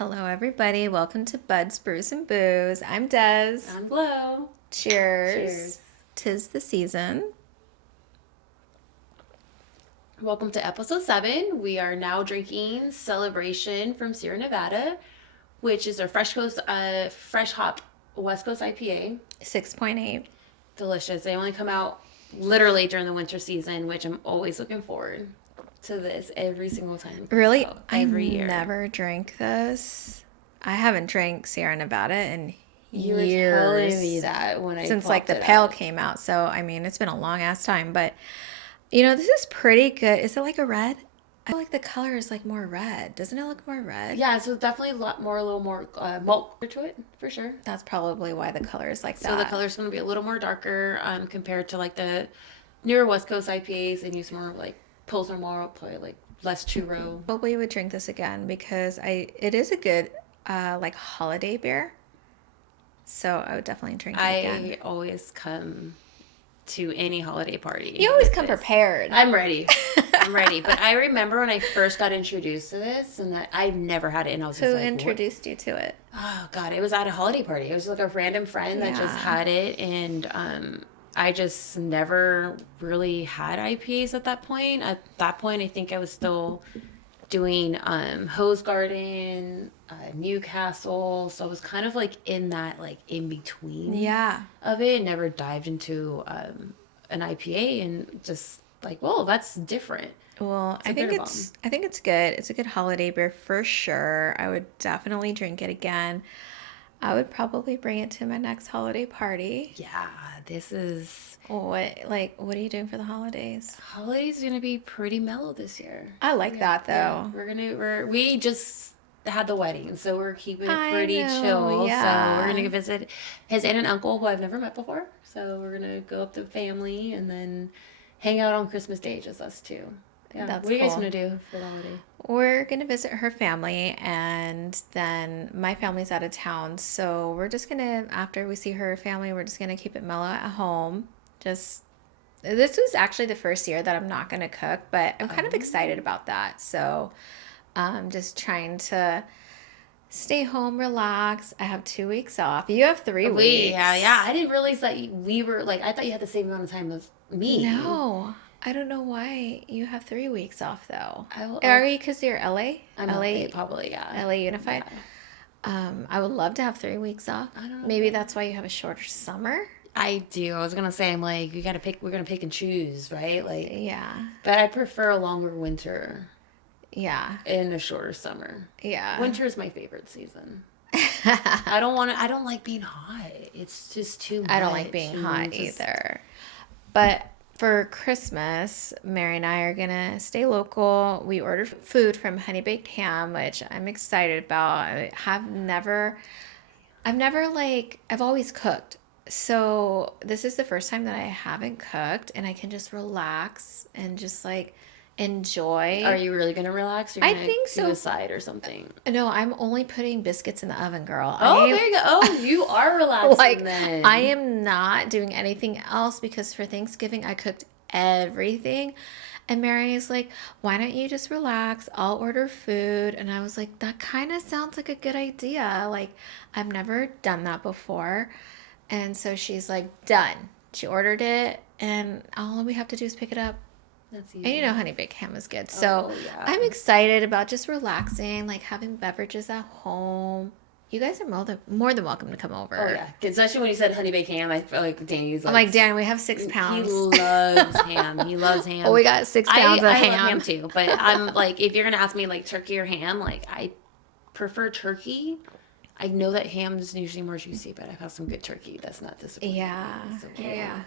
Hello, everybody. Welcome to Buds, Brews, and Booze. I'm Des. I'm Glow. Cheers. Cheers. 'Tis the season. Welcome to episode 7. We are now drinking Celebration from Sierra Nevada, which is a fresh hop West Coast IPA. 6.8. Delicious. They only come out literally during the winter season, which I'm always looking forward to this every single time. It comes Really? out, every year. Never drank this. I haven't drank Sierra Nevada in You were years. telling me that when I Since like popped the it Pale out. came out. So, I mean, it's been a long ass time. But, this is pretty good. Is it like a red? I feel like the color is like more red. Doesn't it look more red? Yeah, so definitely a little more malt to it, for sure. That's probably why the color is like So the that. color's going to be a little more darker compared to like the newer West Coast IPAs and use more like Pilsner malt, probably like less churro. Probably would drink this again because it is a good like holiday beer. So I would definitely drink it again. I always come to any holiday party. You always with come this. prepared. I'm ready. I'm ready. But I remember when I first got introduced to this and that I never had it and I was Who just like, introduced you to it? oh God, it was at a holiday party. It was like a random friend that just had it and I just never really had IPAs at that point. At that point I think I was still doing Hose Garden, Newcastle. So I was kind of like in that like in between Yeah. of it. Never dived into an IPA and just like, whoa, that's different. Well, a bitter bomb. I think it's good. It's a good holiday beer for sure. I would definitely drink it again. I would probably bring it to my next holiday party. Yeah, this is What are you doing for the holidays? holidays gonna be pretty mellow this year. I like that though. We just had the wedding, so we're keeping it I pretty know, chill. yeah. So we're gonna go visit his aunt and uncle who I've never met before. So we're gonna go up to family and then hang out on Christmas Day, just us two. Yeah. That's what are you guys cool. gonna do for the holiday? We're going to visit her family, and then my family's out of town. So we're just going to, after we see her family, we're just going to keep it mellow at home. This was actually the first year that I'm not going to cook, but I'm kind of excited about that. So I'm just trying to stay home, relax. I have 2 weeks off. You have 3 weeks. Yeah. I didn't realize that we were like. I thought you had the same amount of time as me. No. I don't know why you have 3 weeks off though. I'll Are you because you're LA? I'm LA, probably, yeah. LA Unified? Yeah. I would love to have 3 weeks off. I don't know. Maybe that's why you have a shorter summer. I do. I was gonna say, I'm like, we're gonna pick and choose, right? Like, Yeah. but I prefer a longer winter Yeah. and a shorter summer. Yeah. Winter is my favorite season. I don't like being hot. It's just too much. I don't like being hot either. But for Christmas, Mary and I are gonna stay local. We ordered food from Honey Baked Ham, which I'm excited about. I've always cooked. So this is the first time that I haven't cooked and I can just relax and just like enjoy. Are you really gonna relax? Or I gonna think do so. a side or something. No, I'm only putting biscuits in the oven, girl. Oh, there you go. Oh, you are relaxing Like, then. I am not doing anything else because for Thanksgiving I cooked everything. And Mary is like, why don't you just relax? I'll order food. And I was like, that kind of sounds like a good idea. Like, I've never done that before. And so she's like, done. She ordered it, and all we have to do is pick it up. That's And easy. Honey Baked Ham is good. So Oh, yeah. I'm excited about just relaxing, like having beverages at home. You guys are more than welcome to come over. Oh yeah, especially when you said honey baked ham, I felt like Danny's I'm like, Dan, we have 6 pounds. He loves ham. He loves ham. Oh, we got 6 pounds of I ham. love ham too, but I'm like, if you're gonna ask me like turkey or ham, like I prefer turkey. I know that ham is usually more juicy, but I've had some good turkey. That's not disappointing. Yeah. So, Yeah.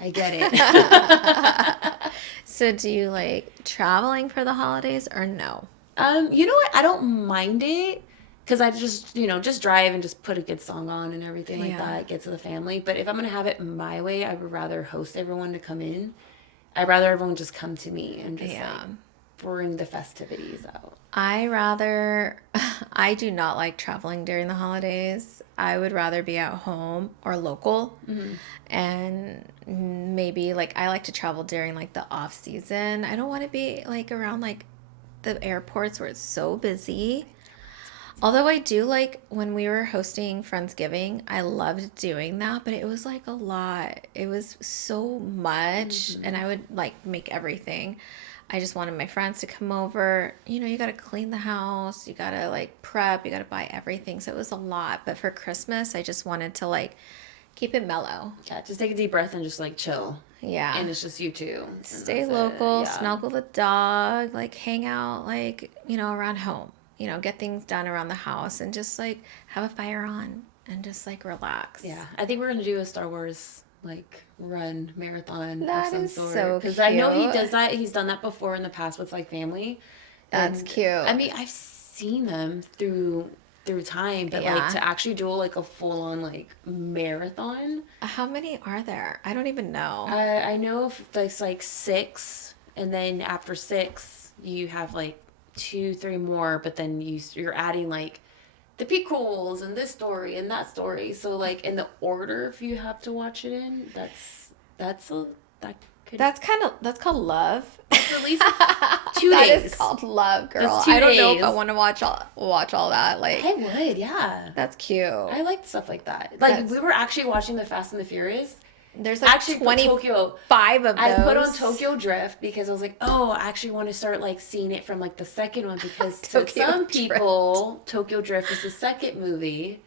I get it. So do you like traveling for the holidays or no? You know what? I don't mind it because I just drive and just put a good song on and everything like Yeah. that. Get to the family. But if I'm gonna have it my way, I would rather host everyone to come in. I'd rather everyone just come to me and just Yeah. like bring the festivities out. I do not like traveling during the holidays. I would rather be at home or local. And maybe like I like to travel during like the off season. I don't want to be like around like the airports where it's so busy. Although I do like when we were hosting Friendsgiving, I loved doing that, but it was like a lot. It was so much, and Hmm. I would like make everything. I just wanted my friends to come over. You know, you got to clean the house, you got to like prep, you got to buy everything. So it was a lot. But for Christmas, I just wanted to like keep it mellow. Yeah, just take a deep breath and just like chill. Yeah. And it's just you two, and Stay that's it. local, Yeah. snuggle the dog, like hang out, like, you know, around home, you know, get things done around the house and just like have a fire on and just like relax. Yeah, I think we're gonna do a Star Wars like run marathon of That some is sort so because I know he cute. does that. He's done that before in the past with like family, That's and I cute. mean I've seen them through time, but like Yeah. to actually do like a full on like marathon, How many are there? I don't even know. I know if there's like six, and then after six you have like two, three more, but then you're adding like the prequels and this story and that story. So like in the order if you have to watch it in, that's a that could That's called love. that's at least 2 That is days. called love, That's girl. two I don't know if I days. want to watch all that. Like I would, yeah. that's cute. I liked stuff like that. Like That's we were actually watching the Fast and the Furious. there's like Actually, put Tokyo. 25 of I put on those. Tokyo Drift because I was like, oh, I actually want to start like seeing it from like the second one because to Tokyo some Drift. people, Tokyo Drift is the second movie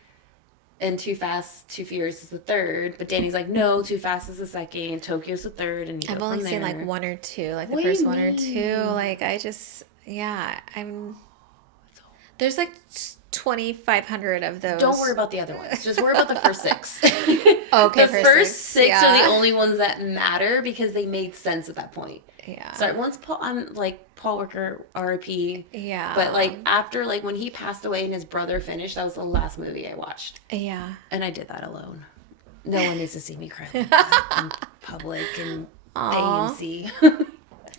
and Too Fast, Too Furious is the third. But Danny's like, no, Too Fast is the second, Tokyo's the third, and you I've go only from seen like there. one or two, like the What do you first one or two. mean? Like I just, yeah, I'm. There's like 2,500 of Don't worry those. about the other ones. Just worry about the first six. Okay, The first first six. six are the Yeah, only ones that matter because they made sense at that point. yeah, So once Paul, I'm like Paul Walker, R.I.P. But yeah, like after like when he passed away and his brother finished, that was the last movie I watched, yeah. and I did that alone. No one needs to see me cry like that in public and the Aw. AMC.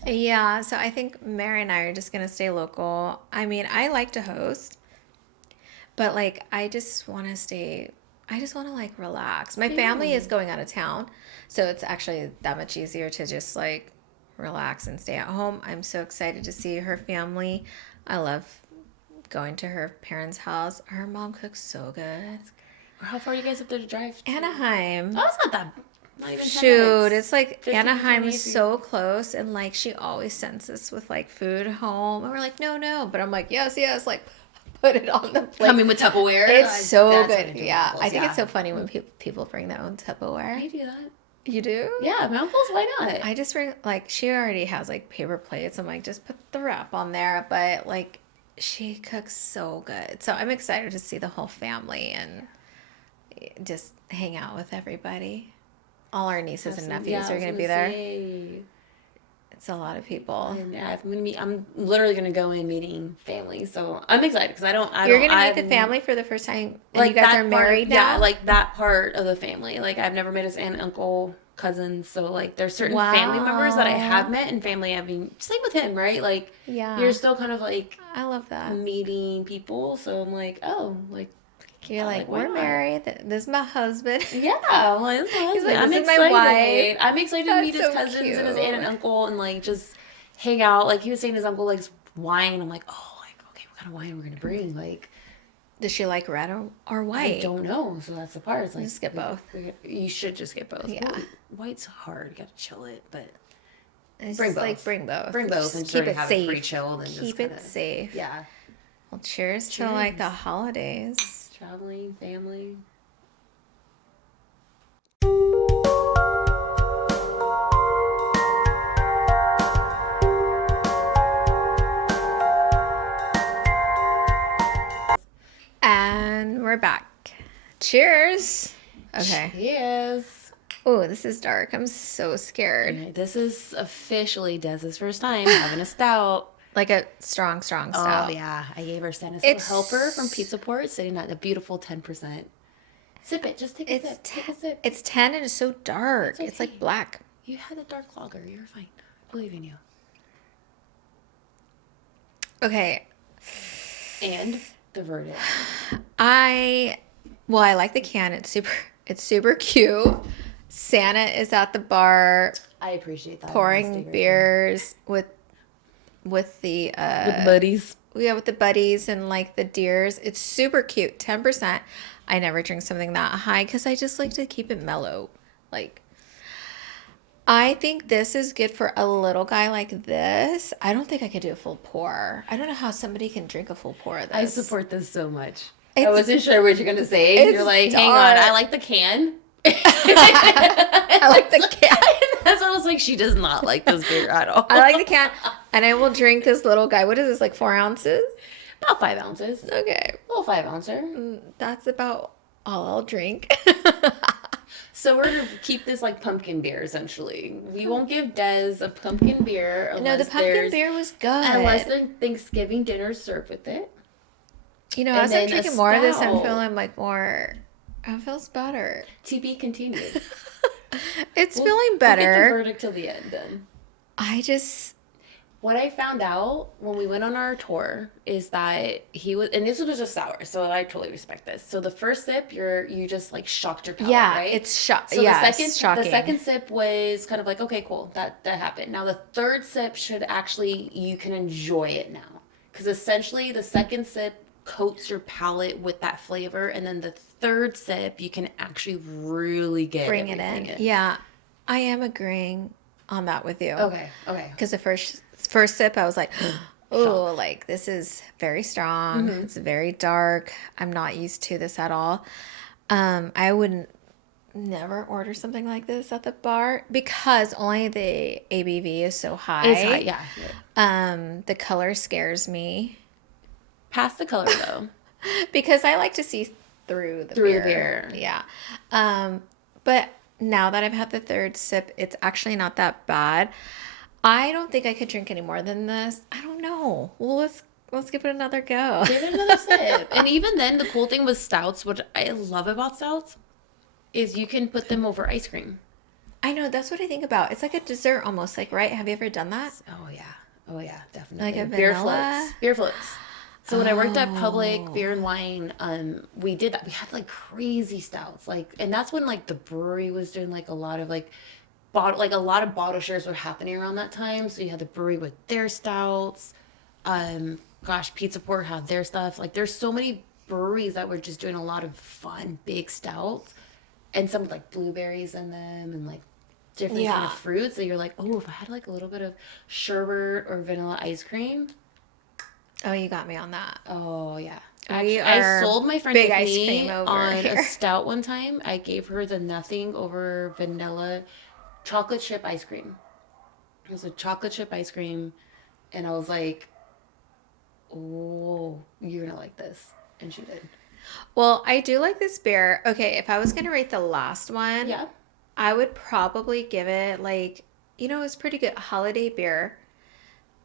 Yeah, so I think Mary and I are just gonna stay local. I mean, I like to host, but like I just want to stay. I just want to like relax. My family is Same. going out of town, so it's actually that much easier to just like relax and stay at home. I'm so excited to see her family. I love going to her parents' house. Her mom cooks so good. How far are you guys have to drive to? Anaheim. Oh, it's not that. Not even 10 Shoot, minutes. it's like 15 to Anaheim 20 is if you. so close, and like she always sends us with like food home, and we're like, no, no, but I'm like, yes, yes, like put it on the plate. Coming with Tupperware. It's so That's what I good. do with my Yeah, uncles. I think it's Yeah. so funny when people bring their own I Tupperware. do that. You do? Yeah, my uncles, why not? I just bring like she already has like paper plates. I'm like, just put the wrap on there, but like she cooks so good, so I'm excited to see the whole family and just hang out with everybody. All our nieces and Absolutely. Yeah, nephews I are was gonna gonna be there. say. It's a lot of people. And I'm gonna meet. I'm literally gonna go in meeting family, so I'm excited because I You're don't. gonna meet the I'm family for the first time, and you like guys are that part of married yeah, now? like that part of the family. Like I've never met his aunt, uncle, cousins. So like there's certain family members that I have Wow. met, and family. I mean, same with him, right? Like you're Yeah, still kind of like I love that. meeting people. So I'm like, oh, You're like like, why we're not? married. This is my husband. Yeah, well, this is my He's husband. like, I'm this is my wife. excited. I'm excited to That's meet his so cousins and his aunt and cute. uncle and like just hang out. Like he was saying his uncle likes wine. I'm like, oh, like okay, what kind of wine we're gonna bring? Like Does she like red or I white? don't know. So that's the part. It's like Just get both. you should just get both. Yeah. Well, white's hard. You gotta chill it, but It's bring just like both. bring both. Bring both and Just sort keep of it have it safe. pre-chilled and just Keep kind it of safe. yeah. Well, cheers to like Cheers. the holidays. Traveling, family. And we're back. Cheers. Okay. Yes. Oh, this is dark. I'm so scared. Okay, this is officially Dez's first time having a stout. Like a strong, strong Oh stout. yeah, I gave her Santa's little It's helper from Pizza Port, sitting at a beautiful 10%. Sip it, just take a it's sip. Take a ten, sip. it's 10 and it's so dark. It's It's like okay. black. You had a dark lager. You're fine. I believe in you. Okay. And the verdict. I I like the can. It's super cute. Santa is at the bar I appreciate that. pouring honesty right there. beers with the With buddies. Yeah, with the buddies and like the deers. It's super cute. 10%. I never drink something that high because I just like to keep it mellow. Like, I think this is good for a little guy like this. I don't think I could do a full pour. I don't know how somebody can drink a full pour of I this. support this so much. I It's wasn't sure what you're gonna say. You're it's like, hang on, I dark. like the can. I like the can. That's what I was like. She does not like this beer at all. I like the can, and I will drink this little guy. What is this, like 4 ounces? About 5 ounces. Okay, Little 5 ouncer. that's about all I'll drink. So we're gonna keep this like pumpkin beer essentially. We won't give Des a pumpkin beer No, the pumpkin beer was good. unless the Thanksgiving dinner is served with it. You know, And as I'm then a drinking more of this, I'm stout. feeling like more. It feels better. To be continued. It's feeling We'll get the better. verdict till the end then. I just. What I found out when we went on our tour is that he was, and this was just sour, so I totally respect this. So the first sip, you just like shocked your palate, Yeah, right? it's shock. So Yeah, the shocking. second sip was kind of like, okay, cool, that happened. Now the third sip should actually, you can enjoy it now, because essentially the second sip coats your palate with that flavor, and then the third sip you can actually really get Bring it everything in. Yeah, I am agreeing on that with you. Okay. Because the first sip, I was like, oh, like this is very strong. It's very dark. I'm not used to this at all. I wouldn't never order something like this at the bar because only the ABV is so high. It's high, yeah. The color scares me Pass the color though. because I like to see through the Through the beer. beer. Yeah. But now that I've had the third sip, it's actually not that bad. I don't think I could drink any more than this. I don't know. Well, let's give it another go. Give it another sip. And even then, the cool thing with stouts, which I love about stouts, is you can put them over ice cream. I know, that's what I think about. It's like a dessert almost, like, right? Have you ever done that? Oh yeah, definitely. Like a Beer vanilla? floats. Beer floats. So when I worked at Public Beer and Wine, we did that. We had like crazy stouts, like, and that's when like the brewery was doing like a lot of like a lot of bottle shares were happening around that time. So you had the brewery with their stouts. Gosh, Pizza Port had their stuff. Like there's so many breweries that were just doing a lot of fun big stouts, and some with like blueberries in them and like different kind of fruits. So you're like, oh, if I had like a little bit of sherbet or vanilla ice cream. Oh, you got me on that. Oh yeah. We I are sold my friend big ice Tiffany cream over on here. a stout one time. I gave her the nothing over vanilla chocolate chip ice cream. It was a chocolate chip ice cream, and I was like, "Oh, you're gonna like this," and she did. Well, I do like this beer. Okay, if I was going to rate the last one, Yeah. I would probably give it like, it's pretty good holiday beer,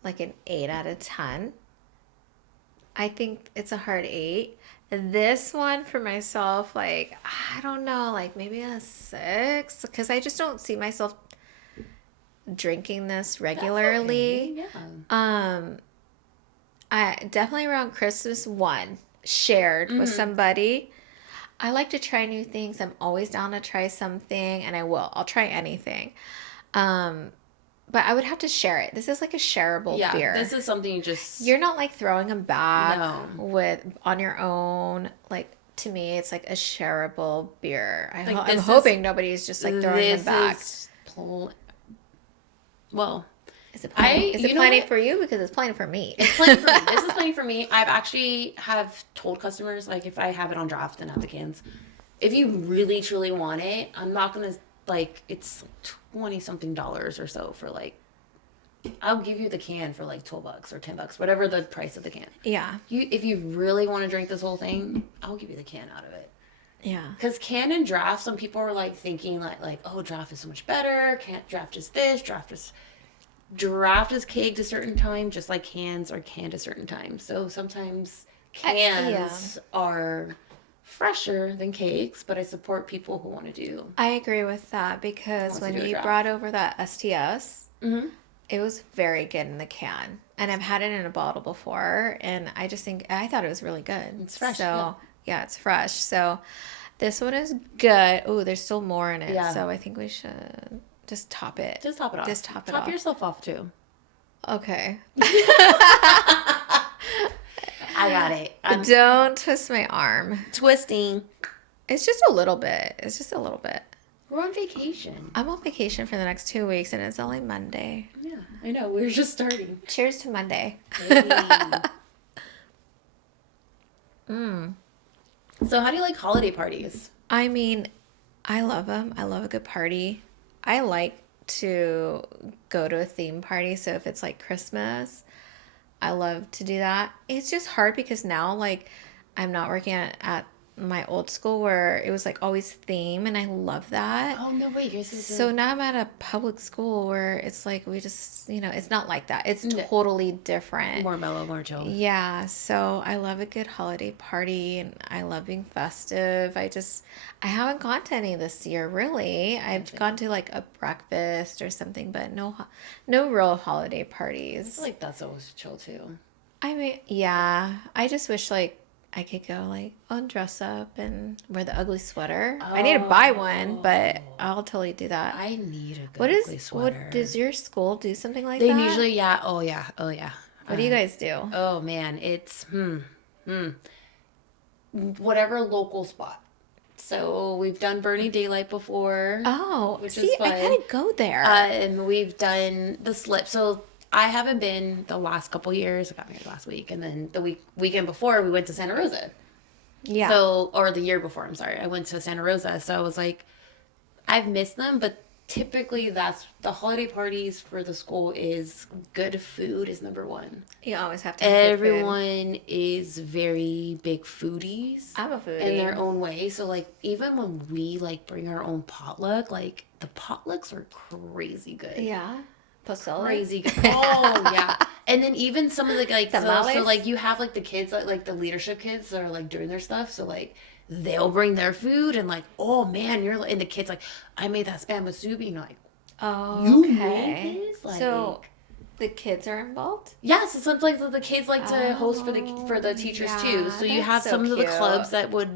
like an 8 out of 10. I think it's a hard 8. This one for myself, like, I don't know, like maybe a 6, because I just don't see myself drinking this regularly. That's okay. Yeah. I definitely around Christmas one shared with somebody. I like to try new things. I'm always down to try something, and I will. I'll try anything. But I would have to share it. This is like a shareable Yeah. beer. This is something you just. You're not like throwing them back No. on your own. Like to me, it's like a shareable beer. Like, I'm this is- hoping nobody's just like throwing them This back. is well. Is it plenty? Is you it know plenty what? for you? Because it's plenty for me. It's plenty for me. This is plenty for me. I've actually have told customers, like, if I have it on draft and have the cans, if you really truly want it, I'm not gonna like, it's 20 something dollars or so for like, I'll give you the can for like $12 or $10, whatever the price of the can. Yeah. If you really want to drink this whole thing, I'll give you the can out of it. Yeah. Because can and draft, some people are like thinking like, oh, draft is so much better. Can't draft is this, draft is kegged a certain time, just like cans are canned a certain time. So sometimes cans are fresher than cakes, but I support people who want to do. I agree with that because Wants to when do a you draft. brought over that STS, Mm-hmm. it was very good in the can. And I've had it in a bottle before, and I thought it was really good. It's fresh, So, yeah, it's fresh. So, this one is good. Oh, there's still more in it. Yeah. So, I think we should just top it. Just top it off. Just top it Top off. yourself off too. Okay. I got it. I'm Don't twist my arm. twisting. It's just a little bit. It's just a little bit. We're on vacation. I'm on vacation for the next 2 weeks, and it's only Monday. Yeah, I know. We're just starting. Cheers to Monday. Hey. So how do you like holiday parties? I mean, I love them. I love a good party. I like to go to a theme party. So if it's like Christmas, I love to do that. It's just hard because now, like, I'm not working at my old school where it was like always theme, and I love that. Oh no, wait, yours is So now I'm at a public school where it's like we just, it's not like that. It's No. totally different. more mellow, more chill. Yeah, so I love a good holiday party and I love being festive. I haven't gone to any this year, really. I've gone to like a breakfast or something, but no real holiday I parties. feel like that's always chill too. I mean, yeah, I just wish like I could go like dress up and wear the ugly sweater. I need to buy one, but I'll totally do that. I need a good What ugly is sweater. what does your school do something like They that? usually, yeah. Oh yeah. Oh yeah. What do you guys do? Oh man, it's whatever local spot. So we've done Burning Daylight before. Oh, Which see, is I fun. gotta go there. And we've done the slip. So I haven't been the last couple years. I got married last week, and then the weekend before we went to Santa Rosa. Yeah. So, or the year before, I'm sorry, I went to Santa Rosa. So I was like, I've missed them, but typically that's the holiday parties for the school is good food is number one. You always have to have good food. Everyone is very big foodies I'm a foodie. in their own way. So like even when we like bring our own potluck, like the potlucks are crazy good. Yeah. Pasilla. Crazy good. Oh yeah. And then even some of the like so Tamales? like you have like the kids like the leadership kids that are like doing their stuff. So like they'll bring their food and like, oh man, you're like, and the kids like, I made that spam musubi, and you're like, Oh, you okay. made this? Like, So the kids are involved? yeah, so sometimes the kids like to host for the teachers too. yeah, So you that's have so some of the cute. clubs that would,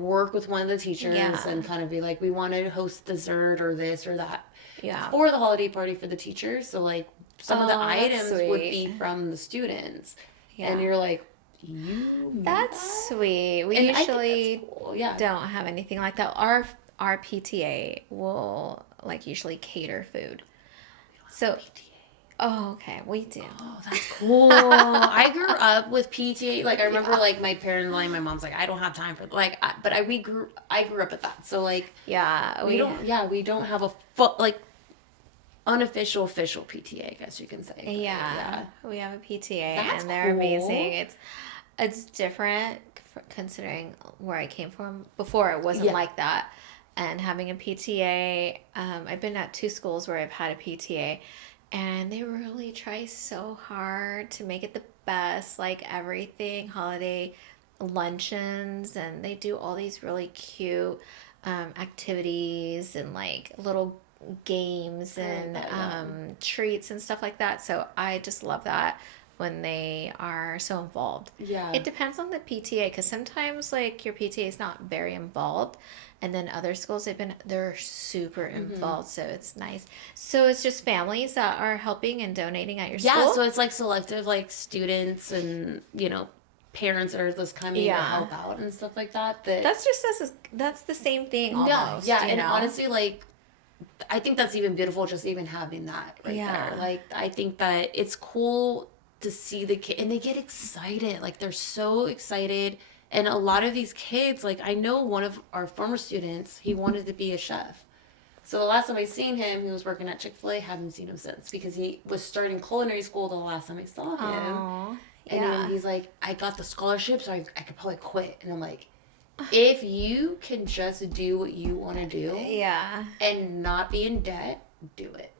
work with one of the teachers Yeah. and kind of be like, we want to host dessert or this or that Yeah. for the holiday party for the teachers. So like some of the Oh, that's items would sweet. be from the students. Yeah. And you're like, you made That's that? sweet. We And I think usually that's cool. Yeah. don't have anything like that. Our PTA will like usually cater food. So, oh, okay, we do. Oh, that's cool. I grew up with PTA. Like I remember, like my parents, like my mom's, like I don't have time for like. I grew up at that. So like Yeah, we don't. Yeah, we don't have a like unofficial official PTA. I guess you can say. But, Yeah, we have a PTA, That's and they're cool. amazing. It's different considering where I came from. Before it wasn't Yeah. like that, and having a PTA. I've been at 2 schools where I've had a PTA, and they really try so hard to make it the best. Like everything, holiday luncheons, and they do all these really cute activities and like little games and treats and stuff like that. So I just love that when they are so involved. Yeah. It depends on the PTA because sometimes like your PTA is not very involved, and then other schools they're super involved. So it's nice. So it's just families that are helping and donating at your Yeah. school. So it's like selective, like students and parents are just coming to help out and stuff like that. That's the same thing Yeah. almost. Yeah. you And know? honestly, like. I think that's even beautiful, just even having that right Yeah. there. Like, I think that it's cool to see the kid, and they get excited. Like, they're so excited. And a lot of these kids, like, I know one of our former students, he wanted to be a chef. So the last time I seen him, he was working at Chick-fil-A. Haven't seen him since because he was starting culinary school the last time I saw him. Aw, And yeah. then he's like, I got the scholarship, so I could probably quit. And I'm like, if you can just do what you want to do Yeah. and not be in debt, do it.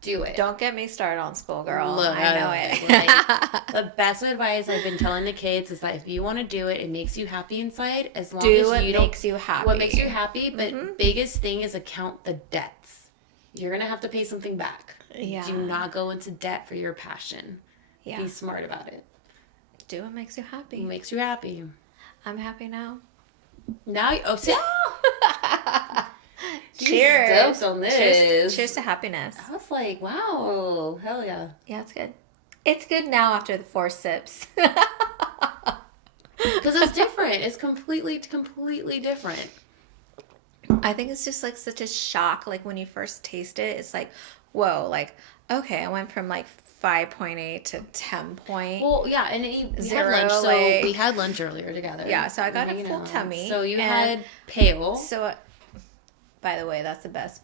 Do it. Don't get me started on school, girl. Look, I know it. like, the best advice I've been telling the kids is that if you want to do it, it makes you happy inside. As long Do as what you don't, makes you happy. what makes you happy. But biggest thing is account the debts. You're gonna have to pay something back. Yeah. Do not go into debt for your passion. Yeah. Be smart about it. Do what makes you happy. It makes you happy. I'm happy now. Now, see, Cheers. stoked on this. Cheers to happiness. I was like, wow, hell yeah. Yeah, it's good. It's good now after the 4 sips. Because it's different. It's completely different. I think it's just like such a shock. Like when you first taste it, it's like, whoa, like, okay, I went from like 5.8 to 10 point Well, yeah, and we had lunch, zero. so we Like, had lunch earlier together. yeah, so I got a You full know, tummy. so you And had pale. so, by the way, that's the best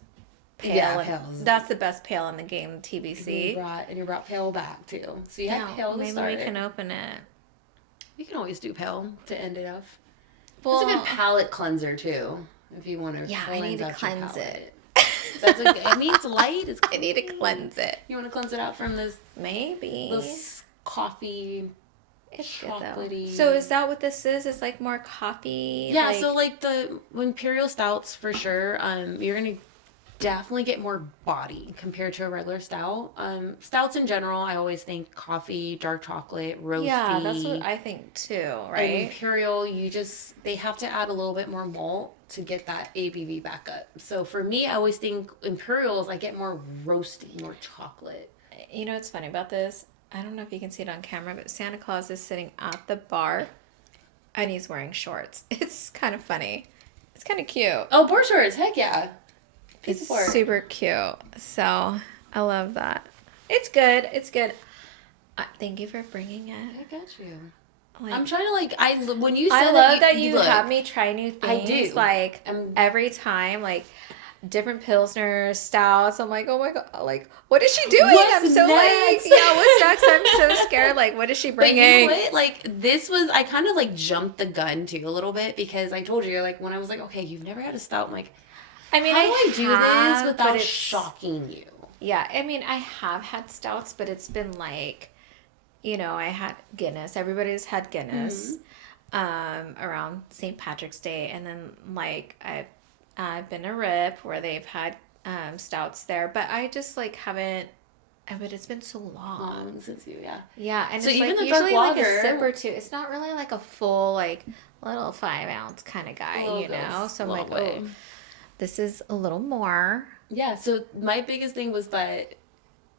Yeah, pale. And pales. that's the best pale in the game, TBC. You brought pale back too. So you Yeah, had pale to maybe start. we can open it. We can always do pale to end it off. Well, It's a good palate cleanser too, if you want to. yeah, I need to cleanse it. That's okay. I mean, it's light. It's I need to cleanse it. You want to cleanse it out from Maybe. this coffee, It's chocolatey. good though. So is that what this is? It's like more coffee. Yeah. Like... So like the Imperial stouts for sure. You're gonna definitely get more body compared to a regular stout. Stouts in general, I always think coffee, dark chocolate, roasty. Yeah, that's what I think too, right? And Imperial, they have to add a little bit more malt to get that ABV back up. So for me, I always think Imperials, I get more roasty, more chocolate. You know what's funny about this? I don't know if you can see it on camera, but Santa Claus is sitting at the bar and he's wearing shorts. It's kind of funny. It's kind of cute. Oh, board shorts, heck yeah. It's super cute. So I love that. It's good. It's good. Thank you for bringing it. I got you. Like, I'm trying to when you said I love that you you look, have me try new things. I do. Like every time, like different pilsners, stouts. I'm like, oh my god, like what is she doing? What's I'm so next? like, yeah, what's next? I'm so scared. Like, what is she But bringing? you know what? Like I kind of like jumped the gun too a little bit because I told you like when I was like, okay, you've never had a stout. I'm like, I mean, how do I do have, this without shocking you? Yeah, I mean, I have had stouts, but it's been like, I had Guinness. Everybody's had Guinness around St. Patrick's Day, and then like I've been to Rip where they've had stouts there, but I just like haven't. But it's been so long since yeah. Yeah, and so it's even like the usually dark like lager, a sip or two. It's not really like a full like little 5 ounce kind of guy, So I'm like, oh, this is a little more. Yeah. So my biggest thing was that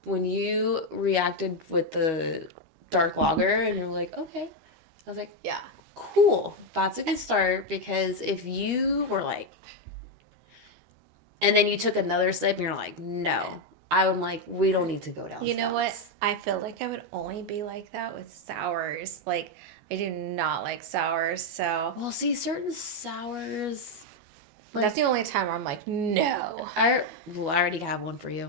when you reacted with the dark lager and you're like, okay, I was like, yeah, cool. That's a good start because if you were like, and then you took another sip and you're like, no. I'm like, we don't need to go down. You know what? I feel like I would only be like that with sours. Like, I do not like sours, so. Well, see, certain sours. Like, that's the only time where I'm like, no. I already have one for you.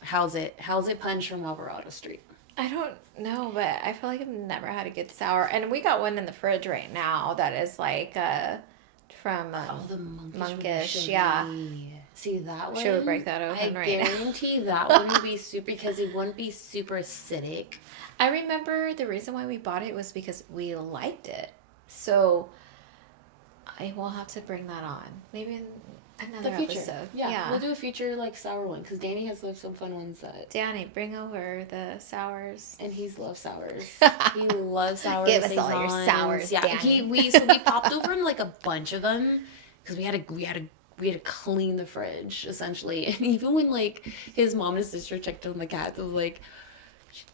How's it Punch from Alvarado Street? I don't know, but I feel like I've never had a good sour. And we got one in the fridge right now that is like from the Monkish, yeah. See that one? Should we break that open right now? I guarantee that one would be super because it wouldn't be super acidic. I remember the reason why we bought it was because we liked it. So I will have to bring that on. Maybe in another episode. Yeah, we'll do a future like sour one because Danny has lived some fun ones that. Danny, bring over the sours. And he's loves sours. He loves sours. Give us all your sours, yeah, Danny. We popped over him like a bunch of them because we had to clean the fridge essentially. And even when like his mom and his sister checked on the cats, it was like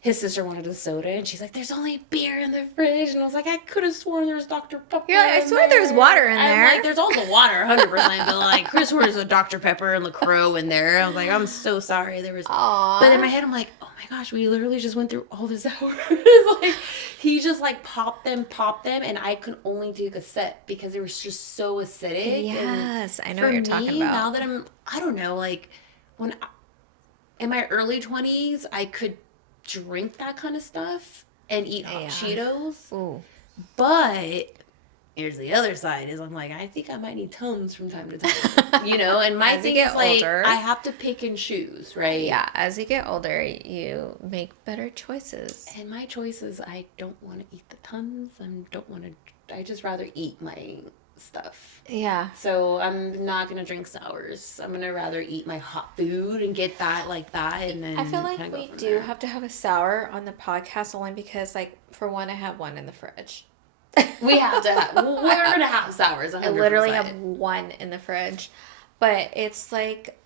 his sister wanted a soda and she's like, there's only beer in the fridge. And I was like, I could have sworn there's Dr. Pepper. Yeah, I swear there's water in there. I'm like, there's also water, 100%. But like, Chris orders a Dr. Pepper and LaCroix in there. I was like, I'm so sorry. There was. Aww. But in my head, I'm like, oh my gosh, we literally just went through all this hours. Like, he just like popped them, and I could only take a sip because they were just so acidic. Yes, I know what you're talking about. Now that I don't know, like in my early 20s, I could drink that kind of stuff and eat hot Cheetos. Ooh. But here's the other side is I'm like, I think I might need Tums from time to time. And my thing is like older, I have to pick and choose, right? Yeah, as you get older, you make better choices. And my choices, I don't want to eat the Tums. I just rather eat my stuff. Yeah. So I'm not going to drink sours. I'm going to rather eat my hot food and get that like that. And then I feel like we do have to have a sour on the podcast only because, like, for one, I have one in the fridge. We have to have, we're going to have sours. 100%. I literally have one in the fridge. But it's like,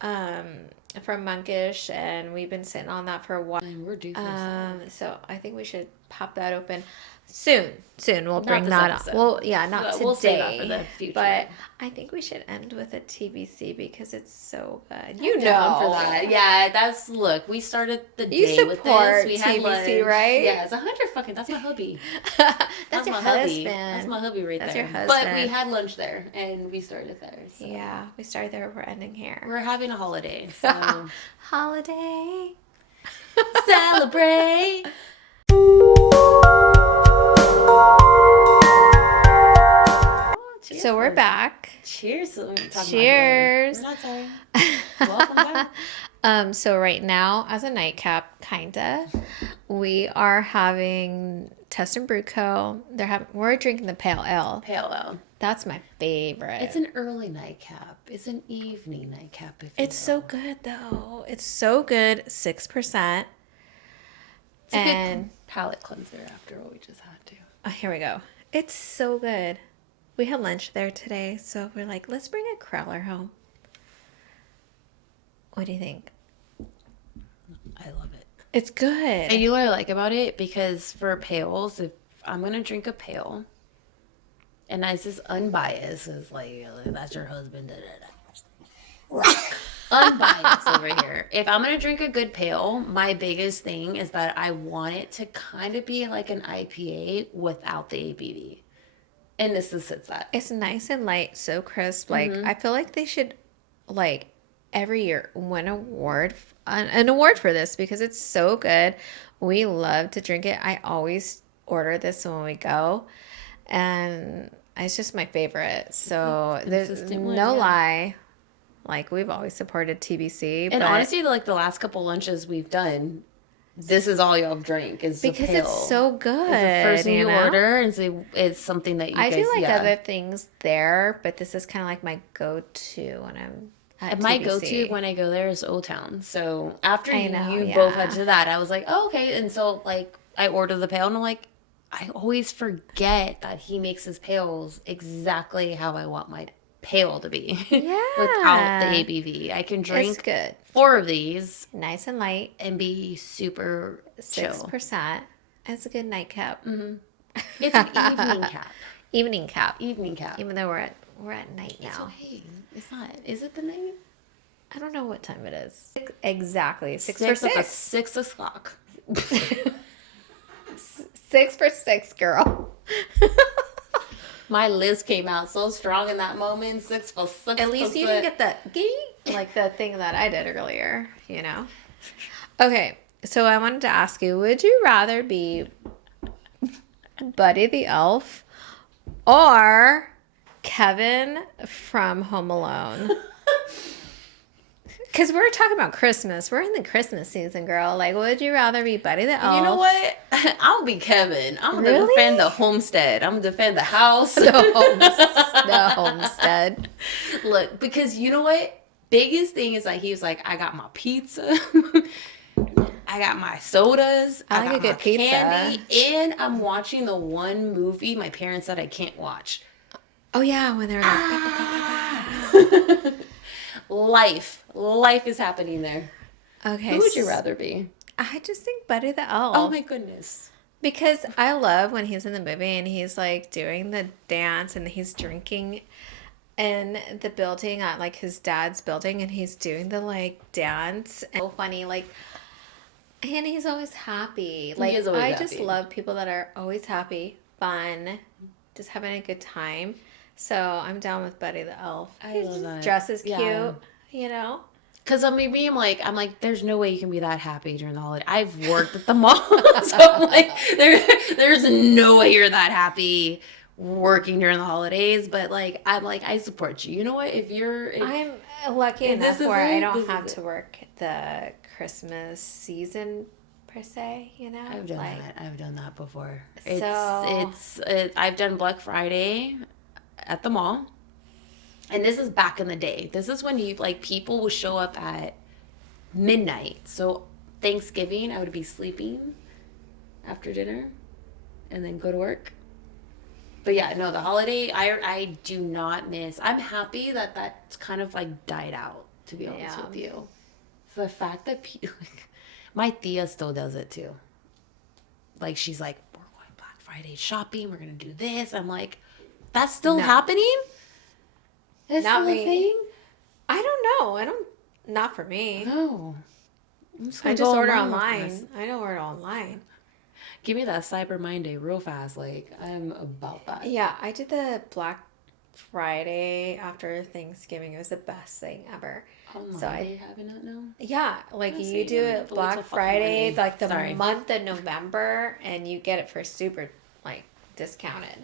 from Monkish, and we've been sitting on that for a while. And we're due for some. So I think we should pop that open soon. Soon we'll Not bring this that up. episode. Well, yeah, not But today. we'll save that for the future. But I think we should end with a TBC because it's so good. You know for that. Yeah, that's look. We started the day with this. We had TBC, lunch. right? Yeah, it's 100 fucking. That's my hubby. That's your my husband. hubby. That's my hubby right That's there. your husband. But we had lunch there and we started there. So. Yeah, we started there. We're ending here. We're having a holiday. So. Holiday. Celebrate. Cheers. So we're back. Cheers. Cheers. We're not sorry. Welcome back. So right now, as a nightcap, kinda, we are having Test and Brew Co. We're drinking the pale ale. Pale ale. That's my favorite. It's an early nightcap. It's an evening nightcap. It's so good though. It's so good. 6%. It's a good palate cleanser after what we just had to. Oh, here we go. It's so good. We had lunch there today, so we're like, let's bring a crowler home. What do you think? I love it. It's good. And you know what I like about it? Because for pales, if I'm going to drink a pale, and it's just unbiased, it's like, that's your husband, unbiased over here. If I'm going to drink a good pale, my biggest thing is that I want it to kind of be like an IPA without the ABV. And this is that. It's nice and light, so crisp. Like, I feel like they should, like, every year win an award for this because it's so good. We love to drink it. I always order this when we go, and it's just my favorite. So there's no lie. Like, we've always supported TBC. And honestly, like the last couple lunches we've done, this is all y'all drink is because the pale. It's so good. It's the first thing you order, and so it's something that you guys. I do like other things there, but this is kind of like my go-to when I'm at my TBC. go-to when I go there is Old Town. So after you yeah. both had to that, I was like, oh, okay. And so like I ordered the pale, and I'm like, I always forget that he makes his pails exactly how I want my pale to be. Yeah. Without the ABV. I can drink it's good. 4 of these. Nice and light. And be super 6%. It's a good nightcap. Mm-hmm. It's an evening cap. Evening cap. Evening cap. Even though we're at night now. It's okay. It's not. Is it the night? I don't know what time it is. Exactly. 6 for 6. 6 o'clock. 6 for 6, girl. My list came out so strong in that moment. 6 for 6. At least you didn't get that like the thing that I did earlier, you know? Okay, so I wanted to ask you, would you rather be Buddy the Elf or Kevin from Home Alone? Because we're talking about Christmas. We're in the Christmas season, girl. Like, would you rather be Buddy the Elf? You know what? I'll be Kevin. I'm going to defend the homestead. I'm going to defend the house. The homestead. Look, because you know what? Biggest thing is like, he was like, I got my pizza. I got my sodas. I like a good pizza. Candy, and I'm watching the one movie my parents said I can't watch. Oh, yeah, when they're like... Life is happening there. Okay. Who would you rather be? I just think Buddy the Elf. Oh my goodness. Because I love when he's in the movie and he's like doing the dance and he's drinking in the building at like his dad's building and he's doing the like dance. And so funny, like, and he's always happy. Like, I just love people that are always happy, fun, just having a good time. So I'm down with Buddy the Elf. I love that. Dresses cute, you know? Because I mean, I'm like, there's no way you can be that happy during the holiday. I've worked at the mall, so I'm like, there's no way you're that happy working during the holidays. But like, I'm like, I support you. You know what? I'm lucky enough where I don't have to work the Christmas season per se. You know, I've done that. I've done that before. So I've done Black Friday at the mall. And this is back in the day. This is when people will show up at midnight. So Thanksgiving, I would be sleeping after dinner and then go to work. But yeah, no, the holiday, I do not miss. I'm happy that that's kind of like died out, to be honest with you. the fact that like, my Thea still does it too. Like, she's like, we're going Black Friday shopping. We're going to do this. I'm like, that's still happening? That's Not still a me. thing? I don't know. Not for me. No. I just order online. I don't order online. Give me that Cyber Monday real fast. Like, I'm about that. Yeah, I did the Black Friday after Thanksgiving. It was the best thing ever. So I having it now? Yeah, like you do it Black Friday, like the month of November, and you get it for super like discounted.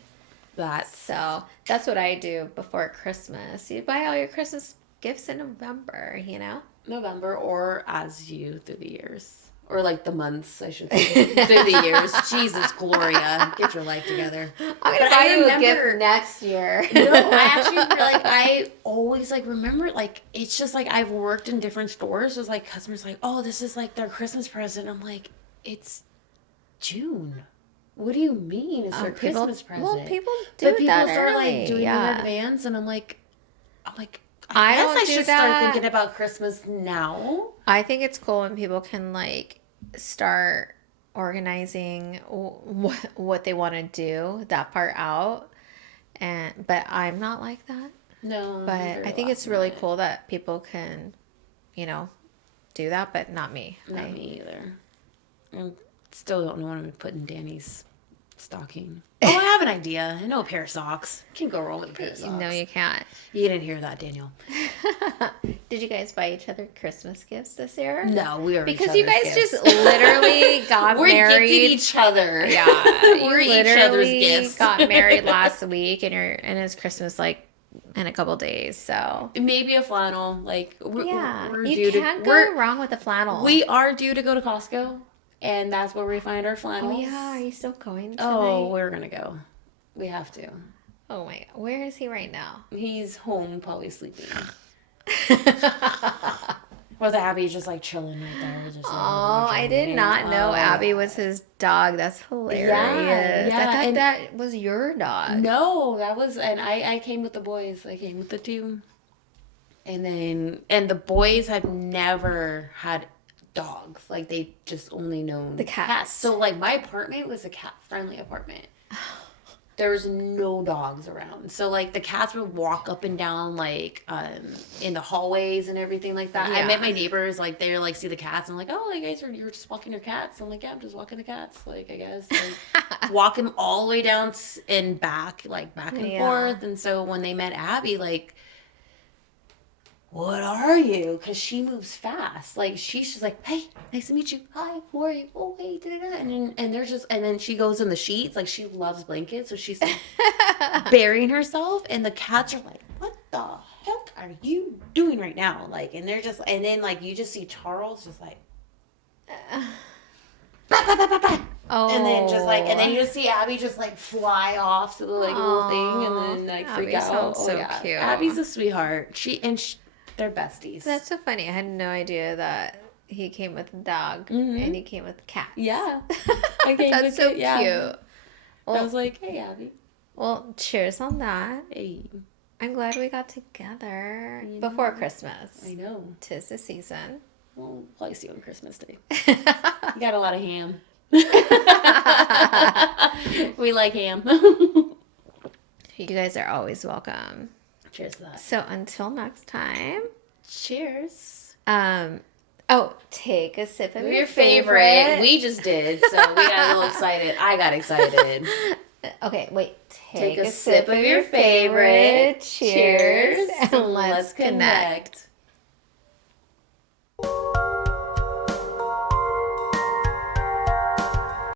So that's what I do before Christmas. You buy all your Christmas gifts in November, you know? November, or as you through the years. Or like the months, I should say. Through the years. Jesus, Gloria. Get your life together. I'm going to buy you a gift next year. No, I actually, like, I always, like, remember, like, it's just, like, I've worked in different stores. There's, like, customers like, oh, this is, like, their Christmas present. I'm like, it's June. What do you mean it's their Christmas present? Well, people do but that people start, early. like, doing it in advance, and I'm like, I guess I should that. start thinking about Christmas now. I think it's cool when people can, like, start organizing what they want to do, that part out. But I'm not like that. No. But I think it's really cool that people can, do that, but not me. Not me either. I still don't know what I'm going to put in Danny's stocking. Oh, I have an idea. I know a pair of socks. Can't go wrong with a pair of socks. No, you can't. You didn't hear that, Daniel. Did you guys buy each other Christmas gifts this year? No, we are because you guys just literally got married. We gifted each other. Yeah, we're each other's gifts. Got married last week, and it's Christmas like in a couple days. So maybe a flannel. Like we're you can't go wrong with a flannel. We are due to go to Costco. And that's where we find our flannels. Oh, yeah. Are you still going tonight? Oh, we're going to go. We have to. Oh, my God. Where is he right now? He's home, probably sleeping. With Abby just, like, chilling right there. Just, like, I did not know Abby was his dog. That's hilarious. Yeah. I thought that was your dog. No, that was... And I came with the boys. I came with the two. And the boys had never had... dogs. Like, they just only known the cats. So, like, my apartment was a cat-friendly apartment. There was no dogs around. So, like, the cats would walk up and down, like, in the hallways and everything like that. Yeah. I met my neighbors, like, they're, like, see the cats. And I'm like, oh, you guys you're just walking your cats. I'm like, yeah, I'm just walking the cats. Like, I guess. Like, walk them all the way down and back, like, back and forth. And so, when they met Abby, like... what are you? Because she moves fast. Like, she's just like, hey, nice to meet you. Hi, how are you? Oh, hey, da-da-da. And they're just, and then she goes in the sheets. Like, she loves blankets. So she's like burying herself. And the cats are like, what the heck are you doing right now? Like, and they're just, and then, like, you just see Charles just like, bah, bah, bah, bah, bah. Oh. And then just like, and then you just see Abby just like fly off to the like little thing and then like freak out. Oh, so cute. Abby's a sweetheart. They're besties. That's so funny. I had no idea that he came with a dog and he came with cats. Yeah. I came That's with so it, yeah. cute. Well, I was like, hey, Abby. Well, cheers on that. Hey. I'm glad we got together before Christmas. I know. 'Tis the season. Well, probably see you on Christmas Day. You got a lot of ham. We like ham. You guys are always welcome. Cheers to that. So until next time. Cheers. Take a sip of your favorite. We just did, so we got a little excited. I got excited. Okay, wait. Take a sip of your favorite. Cheers. And let's connect.